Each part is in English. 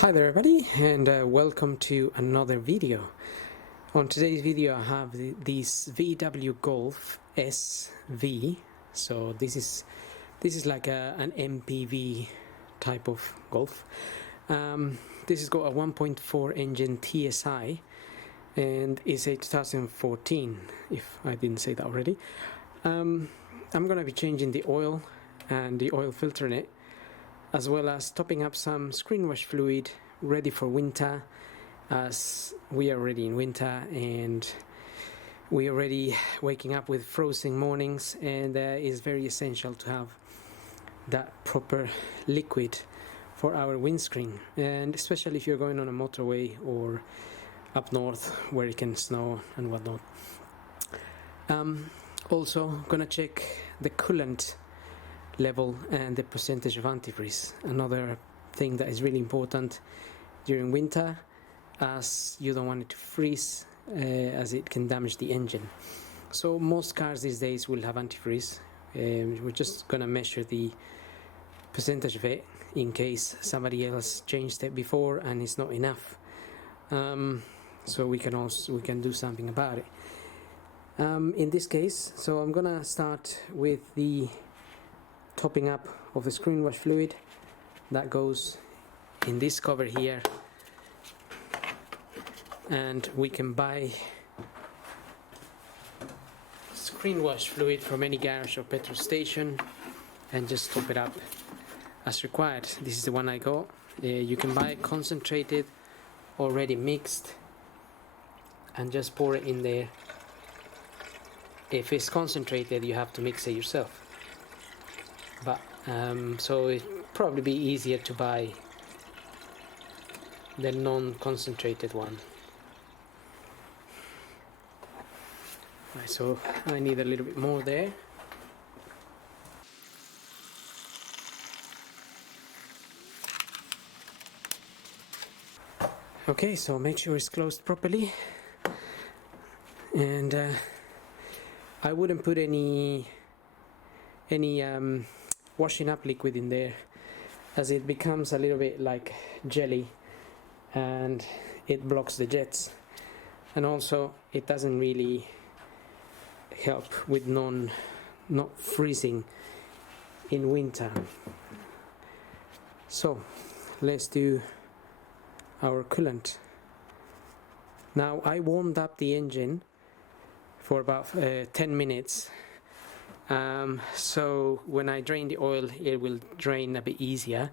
Hi there everybody, and welcome to another video. On today's video I have this VW Golf SV. So this is like an MPV type of Golf. This has got a 1.4 engine TSI and is a 2014, if I didn't say that already. I'm gonna be changing the oil and the oil filter in it, as well as topping up some screen wash fluid ready for winter, as we are already in winter and we are already waking up with frozen mornings, and it's very essential to have that proper liquid for our windscreen, and especially if you're going on a motorway or up north where it can snow and whatnot. Also gonna check the coolant level and the percentage of antifreeze, another thing that is really important during winter, as you don't want it to freeze, as it can damage the engine. So most cars these days will have antifreeze. We're just gonna measure the percentage of it in case somebody else changed it before and it's not enough, so we can do something about it. In this case, so I'm gonna start with the topping up of the screen wash fluid. That goes in this cover here, and we can buy screen wash fluid from any garage or petrol station and just top it up as required. This is the one I got. You can buy it concentrated, already mixed, and just pour it in there. If it's concentrated, you have to mix it yourself. But so it'd probably be easier to buy the non-concentrated one. Right, so I need a little bit more there. Okay, so make sure it's closed properly, and I wouldn't put any washing up liquid in there, as it becomes a little bit like jelly and it blocks the jets, and also it doesn't really help with not freezing in winter. So let's do our coolant. Now I warmed up the engine for about 10 minutes. So when I drain the oil, it will drain a bit easier.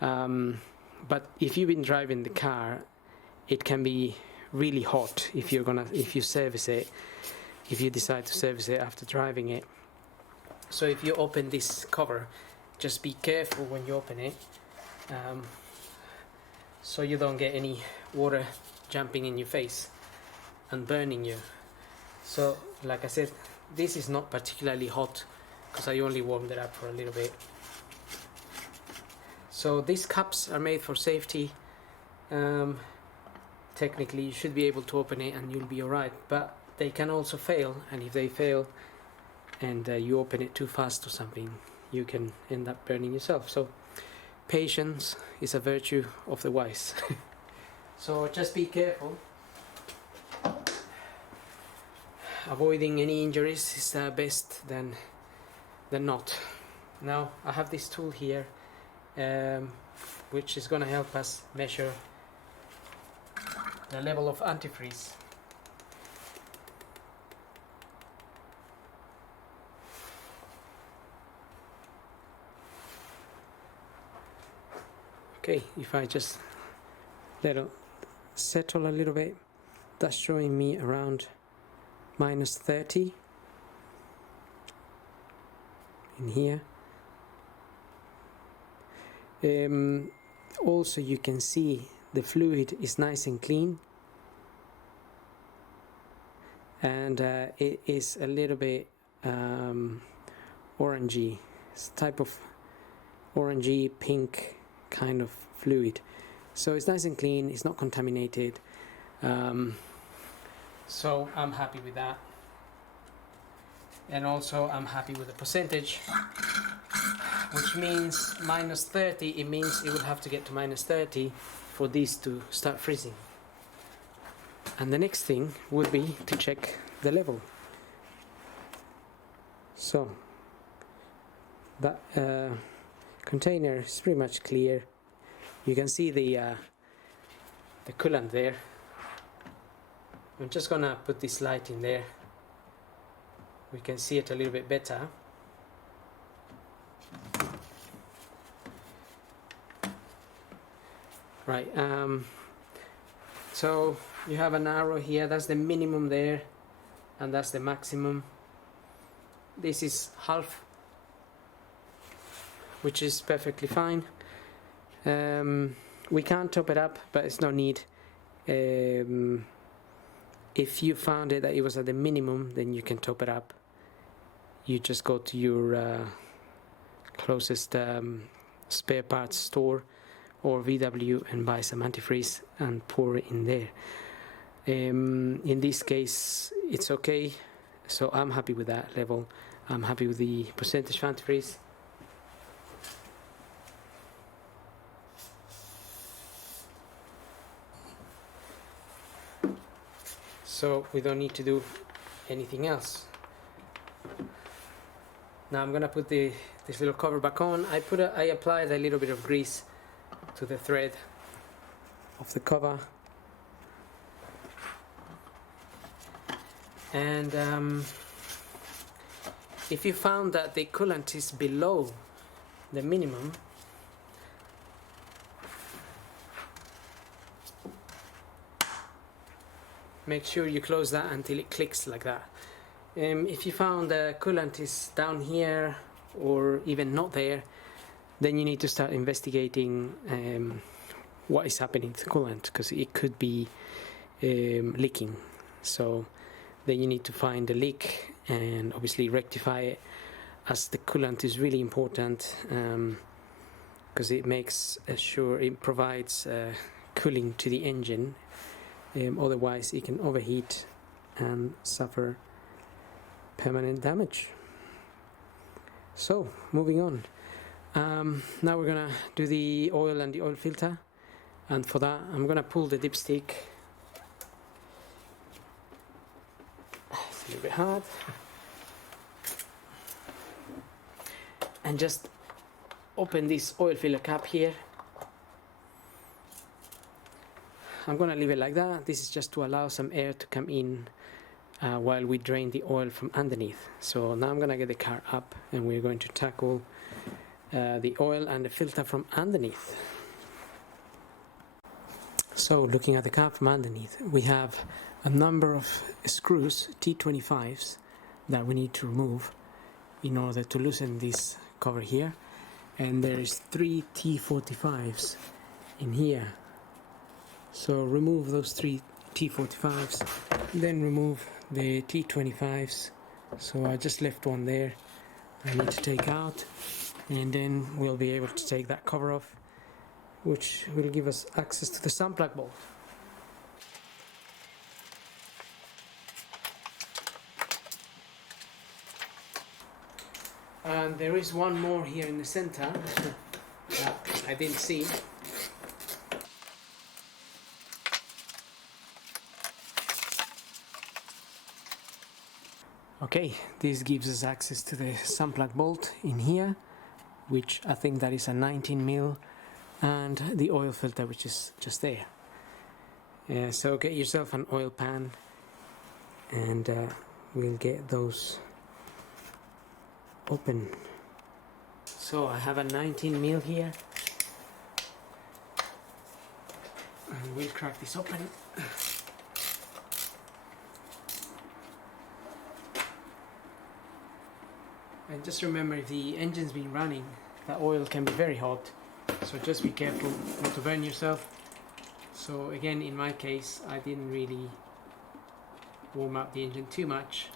But if you've been driving the car, it can be really hot if you decide to service it after driving it. So if you open this cover, just be careful when you open it, so you don't get any water jumping in your face and burning you. So like I said, this is not particularly hot because I only warmed it up for a little bit. So these cups are made for safety. Technically you should be able to open it and you'll be alright, but they can also fail, and if they fail and you open it too fast or something, you can end up burning yourself. So patience is a virtue of the wise. So just be careful. Avoiding any injuries is best than not. Now I have this tool here, which is going to help us measure the level of antifreeze. Okay, if I just let it settle a little bit, that's showing me around -30 in here. Also you can see the fluid is nice and clean, and it is a little bit orangey. It's a type of orangey pink kind of fluid. So it's nice and clean, it's not contaminated. So I'm happy with that, and also I'm happy with the percentage, which means -30. It means it will have to get to -30 for these to start freezing. And the next thing would be to check the level. So that container is pretty much clear. You can see the coolant there. I'm just gonna put this light in there. We can see it a little bit better. Right, so you have an arrow here, that's the minimum there, and that's the maximum. This is half, which is perfectly fine. We can't top it up, but it's no need. If you found it that it was at the minimum, then you can top it up. You just go to your closest spare parts store or VW and buy some antifreeze and pour it in there. In this case it's okay, so I'm happy with that level. I'm happy with the percentage of antifreeze. So we don't need to do anything else. Now I'm gonna put this little cover back on. I applied a little bit of grease to the thread of the cover, and if you found that the coolant is below the minimum, make sure you close that until it clicks like that. If you found the coolant is down here or even not there, then you need to start investigating what is happening to the coolant, because it could be leaking. So then you need to find the leak and obviously rectify it, as the coolant is really important, because it makes sure it provides cooling to the engine. Otherwise it can overheat and suffer permanent damage. So moving on. Now we're gonna do the oil and the oil filter, and for that I'm gonna pull the dipstick. It's a little bit hard, and just open this oil filler cap here. I'm gonna leave it like that. This is just to allow some air to come in while we drain the oil from underneath. So now I'm gonna get the car up and we're going to tackle the oil and the filter from underneath. So looking at the car from underneath, we have a number of screws, T25s, that we need to remove in order to loosen this cover here, and there is 3 T45s in here. So remove those 3 T45s, then remove the T25s. So I just left one there I need to take out, and then we'll be able to take that cover off, which will give us access to the sun plug bolt. And there is one more here in the center that I didn't see. Okay, this gives us access to the sun plug bolt in here, which I think that is a 19mm, and the oil filter, which is just there. So get yourself an oil pan, and we'll get those open. So I have a 19mm here, and we'll crack this open. And just remember, if the engine's been running, the oil can be very hot, so just be careful not to burn yourself. So again, in my case, I didn't really warm up the engine too much.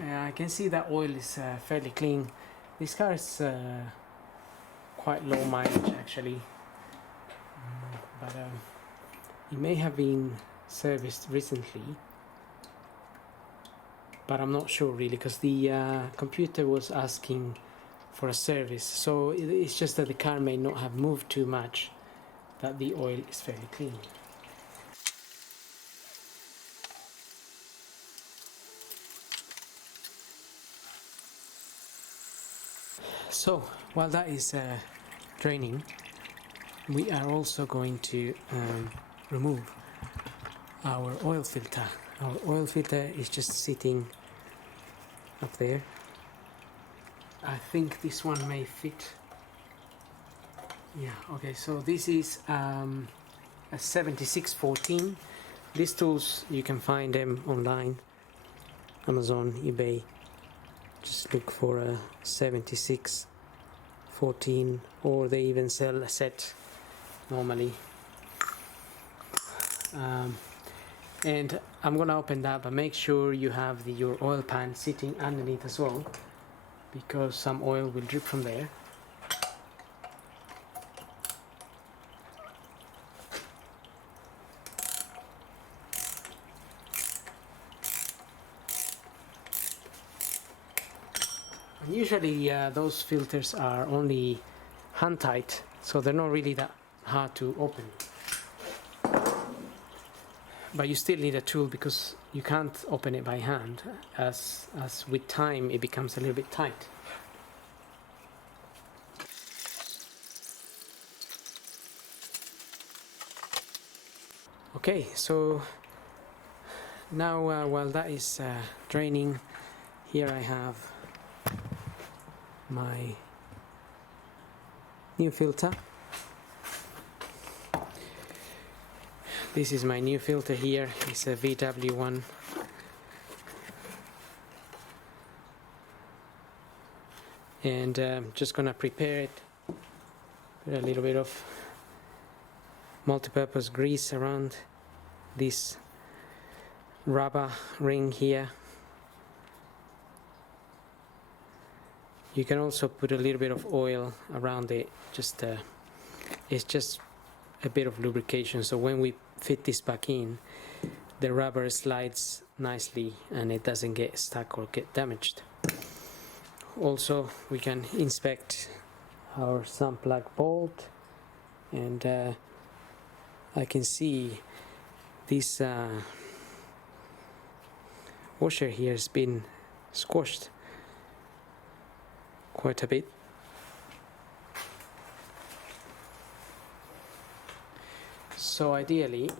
I can see that oil is fairly clean. This car is quite low mileage actually, but it may have been serviced recently, but I'm not sure really, because the computer was asking for a service. So it's just that the car may not have moved too much, that the oil is fairly clean. So while that is draining, we are also going to remove our oil filter. Our oil filter is just sitting up there. I think this one may fit. Yeah, okay, so this is a 7614. These tools, you can find them online, Amazon, eBay. Just look for a 7614, or they even sell a set normally. And I'm gonna open that, but make sure you have your oil pan sitting underneath as well, because some oil will drip from there. Usually those filters are only hand tight, so they're not really that hard to open. But you still need a tool, because you can't open it by hand, as with time it becomes a little bit tight. Okay, so now while that is draining, here I have my new filter. This is my new filter here. It's a VW1. And just gonna prepare it. Put a little bit of multi-purpose grease around this rubber ring here. You can also put a little bit of oil around it. It's just a bit of lubrication, so when we fit this back in, the rubber slides nicely and it doesn't get stuck or get damaged. Also, we can inspect our sump plug bolt, and I can see this washer here has been squashed quite a bit. So ideally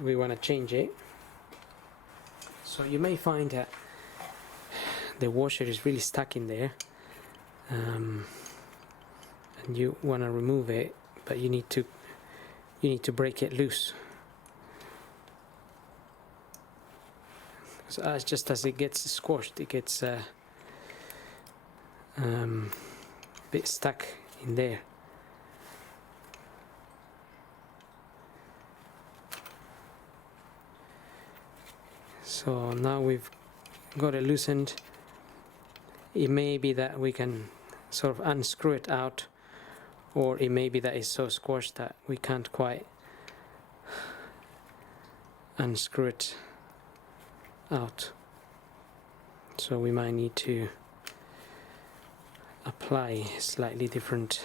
we want to change it. So you may find that the washer is really stuck in there, and you want to remove it, but you need to break it loose. So just as it gets squashed, it gets a bit stuck in there. So now we've got it loosened. It may be that we can sort of unscrew it out, or it may be that it's so squashed that we can't quite unscrew it out. So we might need to apply a slightly different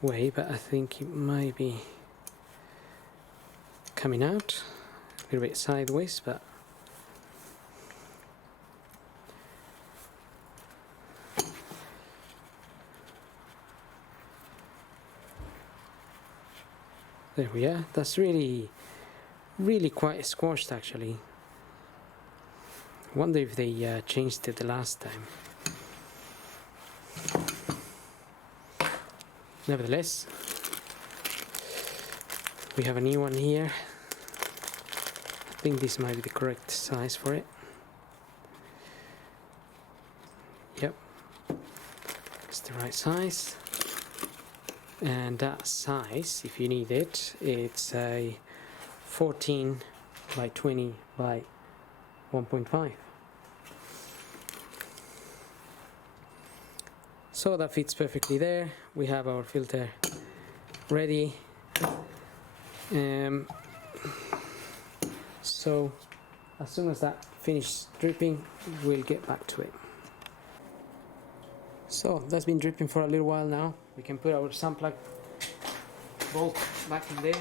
way, but I think it might be coming out a little bit sideways, but there we are. That's really quite squashed actually. Wonder if they changed it the last time. Nevertheless, we have a new one here. I think this might be the correct size for it. Yep, it's the right size. And that size, if you need it, it's a 14 by 20 by 1.5. So that fits perfectly there. We have our filter ready. So as soon as that finishes dripping, we'll get back to it. So that's been dripping for a little while now. We can put our sump plug bolt back in there.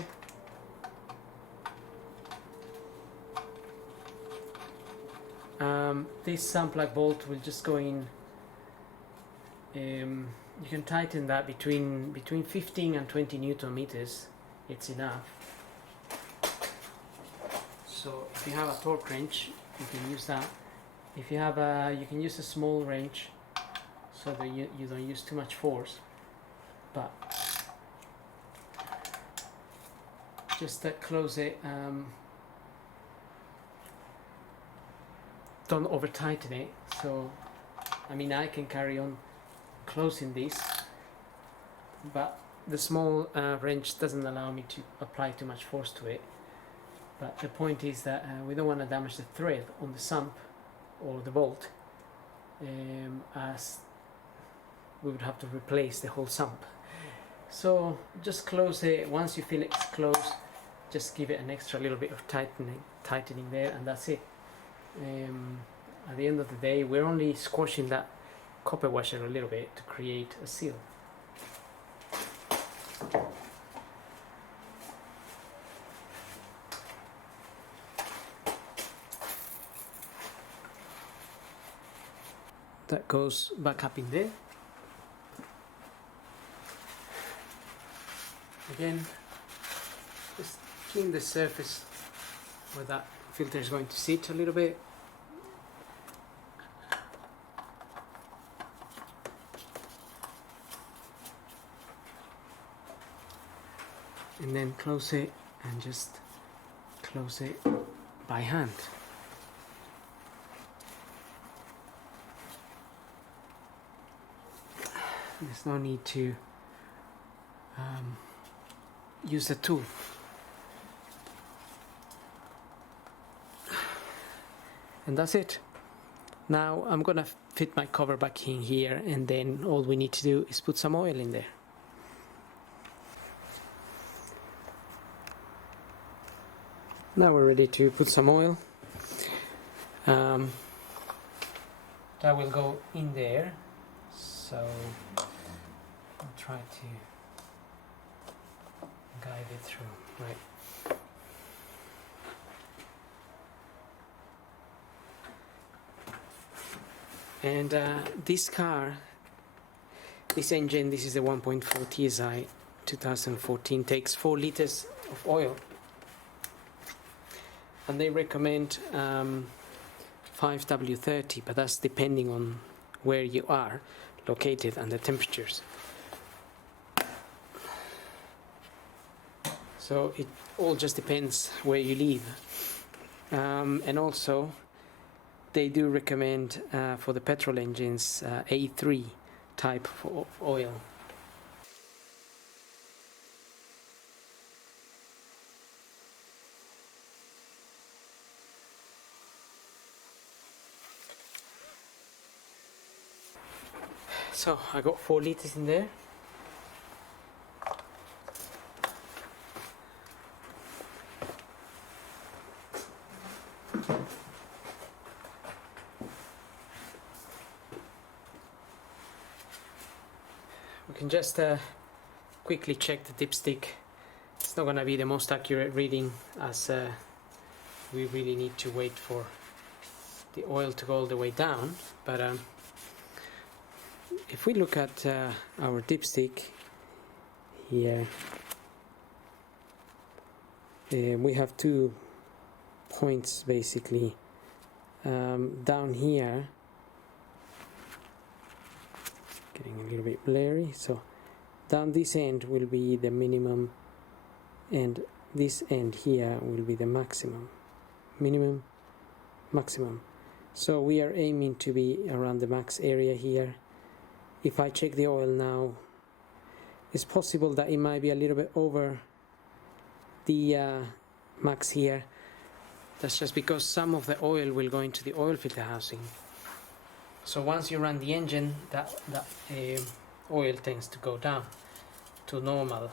This sump plug bolt will just go in. You can tighten that between 15 and 20 Newton meters. It's enough. So if you have a torque wrench, you can use that. If you have you can use a small wrench, so that you don't use too much force. But just close it. Don't over tighten it. So I mean, I can carry on closing this, but the small wrench doesn't allow me to apply too much force to it. But the point is that we don't want to damage the thread on the sump or the bolt, as we would have to replace the whole sump. So just close it. Once you feel it's closed, just give it an extra little bit of tightening there, and that's it. At the end of the day, we're only squashing that copper washer a little bit to create a seal. That goes back up in there. Again, just clean the surface where that filter is going to sit a little bit. And then close it, and just close it by hand. There's no need to use the tool. And that's it. Now I'm gonna fit my cover back in here, and then all we need to do is put some oil in there. Now we're ready to put some oil. That will go in there. So I'll try to guide it through. Right. And this car, this engine, this is a 1.4 TSI 2014, takes 4 liters of oil. And they recommend 5W30, but that's depending on where you are located and the temperatures. So it all just depends where you live. And also they do recommend for the petrol engines A3 type of oil. So I got 4 liters in there. We can just quickly check the dipstick. It's not going to be the most accurate reading, as we really need to wait for the oil to go all the way down, but if we look at our dipstick here, we have 2 points basically. Down here, getting a little bit blurry, so down this end will be the minimum, and this end here will be the maximum. Minimum, maximum. So we are aiming to be around the max area here. If I check the oil now, it's possible that it might be a little bit over the max here. That's just because some of the oil will go into the oil filter housing. So once you run the engine, that oil tends to go down to normal.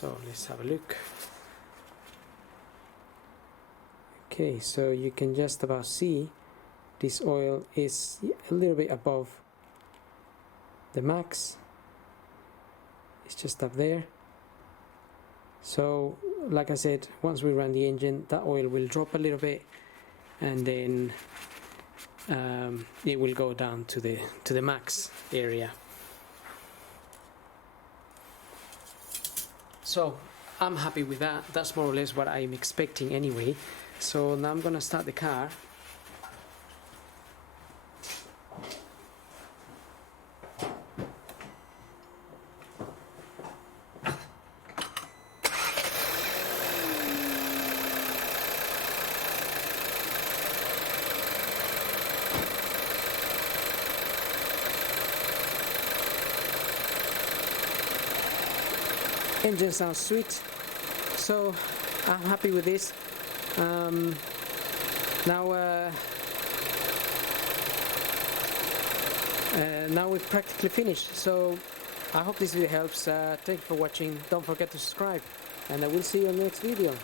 So let's have a look. Okay, so you can just about see this oil is a little bit above the max. It's just up there. So like I said, once we run the engine, that oil will drop a little bit, and then it will go down to the max area. So I'm happy with that. That's more or less what I'm expecting anyway. So now I'm gonna start the car. Engine sounds sweet, so I'm happy with this. Now we've practically finished, so I hope this video helps. Thank you for watching. Don't forget to subscribe, and I will see you in the next video.